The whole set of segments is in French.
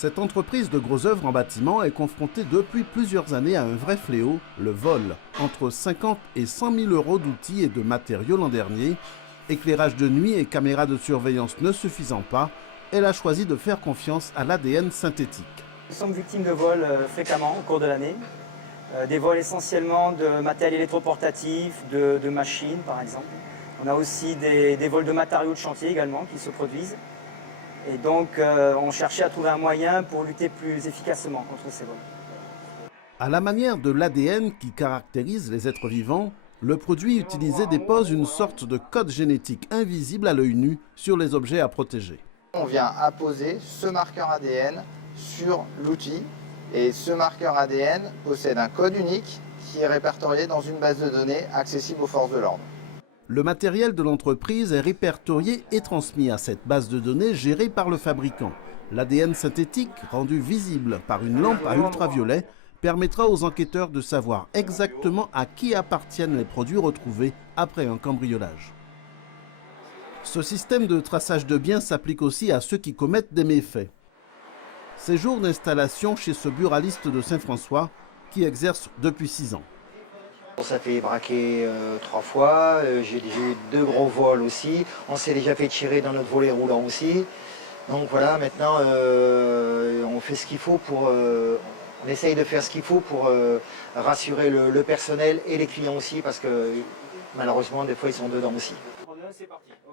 Cette entreprise de gros œuvres en bâtiment est confrontée depuis plusieurs années à un vrai fléau, le vol. Entre 50 et 100 000 euros d'outils et de matériaux l'an dernier, éclairage de nuit et caméras de surveillance ne suffisant pas, elle a choisi de faire confiance à l'ADN synthétique. Nous sommes victimes de vols fréquemment au cours de l'année. Des vols essentiellement de matériel électroportatif, de machines par exemple. On a aussi des vols de matériaux de chantier également qui se produisent. Et donc on cherchait à trouver un moyen pour lutter plus efficacement contre ces vols. À la manière de l'ADN qui caractérise les êtres vivants, le produit utilisé dépose une sorte de code génétique invisible à l'œil nu sur les objets à protéger. On vient apposer ce marqueur ADN sur l'outil et ce marqueur ADN possède un code unique qui est répertorié dans une base de données accessible aux forces de l'ordre. Le matériel de l'entreprise est répertorié et transmis à cette base de données gérée par le fabricant. L'ADN synthétique, rendu visible par une lampe à ultraviolet, permettra aux enquêteurs de savoir exactement à qui appartiennent les produits retrouvés après un cambriolage. Ce système de traçage de biens s'applique aussi à ceux qui commettent des méfaits. Séjour d'installation chez ce buraliste de Saint-François qui exerce depuis 6 ans. On s'est fait braquer 3 fois, j'ai eu 2 gros vols aussi, on s'est déjà fait tirer dans notre volet roulant aussi. Donc voilà, maintenant on fait ce qu'il faut on essaye de faire ce qu'il faut pour rassurer le personnel et les clients aussi parce que malheureusement des fois ils sont dedans aussi.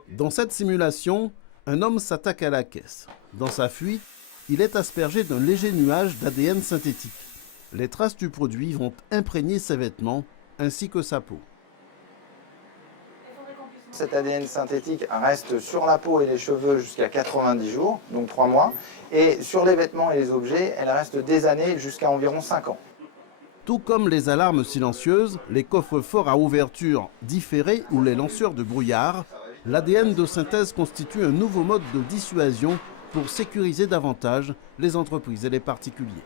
Dans cette simulation, un homme s'attaque à la caisse. Dans sa fuite, il est aspergé d'un léger nuage d'ADN synthétique. Les traces du produit vont imprégner ses vêtements ainsi que sa peau. Cet ADN synthétique reste sur la peau et les cheveux jusqu'à 90 jours, donc 3 mois, et sur les vêtements et les objets, elle reste des années jusqu'à environ 5 ans. Tout comme les alarmes silencieuses, les coffres-forts à ouverture différée ou les lanceurs de brouillard, l'ADN de synthèse constitue un nouveau mode de dissuasion pour sécuriser davantage les entreprises et les particuliers.